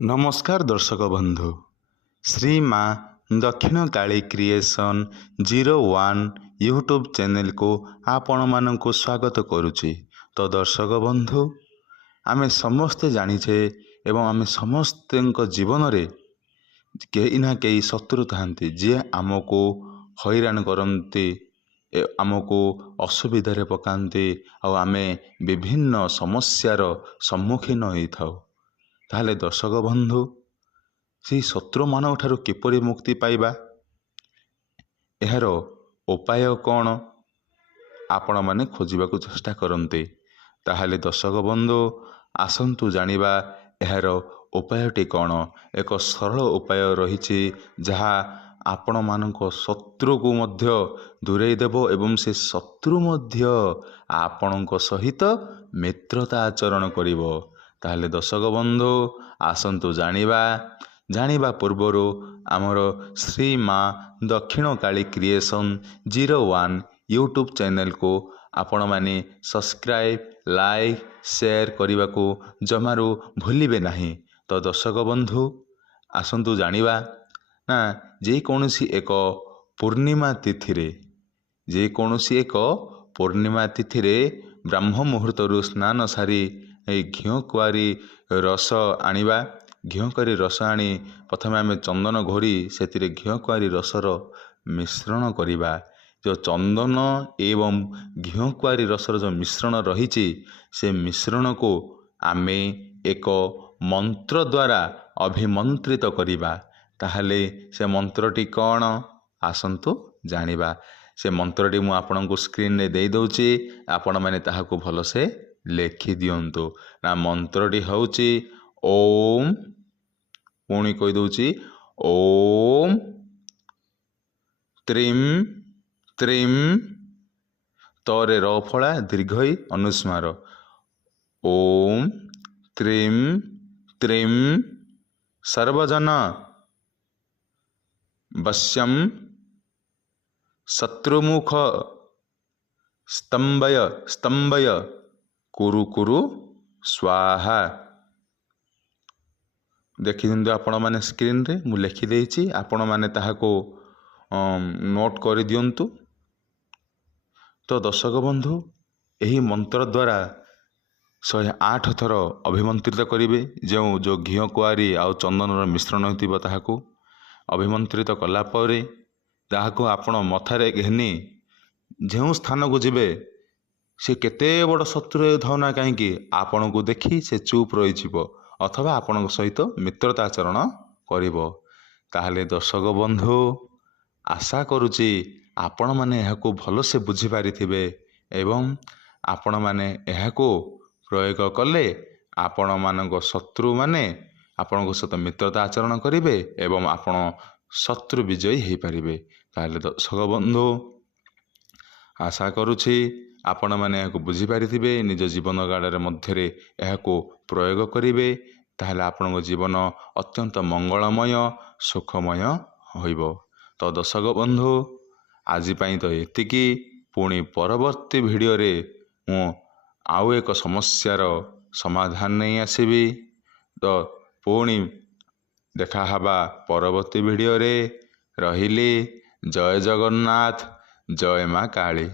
नमस्कार दर्शक बंधु श्री माँ दक्षिण काली क्रिएशन 01 यूट्यूब चैनल को आपण मानक स्वागत करुच्ची। तो दर्शक बंधु आमे समस्ते जानिछे एवं आमे समस्त जीवन रे कहीं ना कहीं शत्रु थांती जे आमको हैरान करती आमको असुविधा पकाते आमे विभिन्न समस्यार सम्मुखीन होता। ताहले दर्शक बंधु से शत्रु मान ठारू किपरि मुक्ति पाइबा यार उपाय कौन आपण माने खोजिबा को चेष्टा करते। ताहले दर्शक बंधु आसंतु जानिबा यार उपायटी कौन। एक सरल उपाय रही जहा आपण मानक शत्रु को मध्य दूरे देव एवं से शत्रु मध्य आपणक सहित मित्रता आचरण करिवो। ताहले दर्शक बंधु आसंतु जानिबा पूर्वर आमर श्री माँ दक्षिण काली क्रिएशन 01 यूट्यूब चैनल को आपण माने सब्सक्राइब लाइक शेयर करने को जमारू भूलिबे नहीं। तो दर्शक बंधु आसंतु जानिबा ना जे कौनसी एक पूर्णिमा तिथि रे ब्रह्म मुहूर्त स्नान सारी घिओ कुआरी रस आनिबा। घिओ कुआरी रस आनी प्रथम आम चंदन घोरी से घिओ कुआरी रसर मिश्रण करिबा। जो चंदन एवं घिओ कुआरी रसर जो मिश्रण रही से मिश्रण को आमे एक मंत्र द्वारा अभिमंत्रित करिबा। ताहले से मंत्रटी कौन आसंतु जानिबा। से मंत्रटी मु आपनको स्क्रीन रे दे दउची आपण माने ताहाको भल से लेखि दियंतु। ना मंत्रटी हउची ओम पुणी कहि दउची ओम त्रिम त्रिम तरे र फला दीर्घई अनुस्मार ओम त्रिम त्रिम सर्वजन वश्यम शत्रुमुख स्तंभय स्तंभय कुरु कुरु स्वाहा। देखि दिंतु आपण माने स्क्रीन रे मु लिखि देइछि आपण माने ताहाको नोट कर दियंतु। तो दर्शक बंधु यही मंत्र द्वारा 108 थर अभिमंत्रित करिवे। जो घिओ कुआरी आउ चंदन मिश्रण होइतिबो ताहाको अभिमंत्रित कला परे ताहाको आपण मथारे घेनी जो स्थान को जिबे से केते बड़ शत्रु थाउना कहीं आपण को देखी से चुप रही अथवा आपण सहित मित्रता आचरण करिवो। ताहले दर्शक बंधु आशा करुची आपण माने एहाको भल से बुझी पारिथिबे एवं आपण माने एहाको प्रयोग कले आपण मानक शत्रु माने आपण सहित मित्रता आचरण करिवे एवं आपण शत्रु विजयी हो पारिबे। ताहले दर्शक बंधु आशा करुछि आपण माने एहाको बुझी पारिथिबे निज जीवन काल मध्य एहाको प्रयोग करिवे। ताहले आपणको जीवन अत्यंत मंगलमय सुखमय होइबो। तो दर्शक बंधु आज पाई तो एतिकी पुणी परवर्ती वीडियो रे मु आउ एक समस्यार समाधान नहीं आसीबी। तो पुणी देखा हबा परवर्ती वीडियो रे। रहिली जय जगन्नाथ जय माँ काली।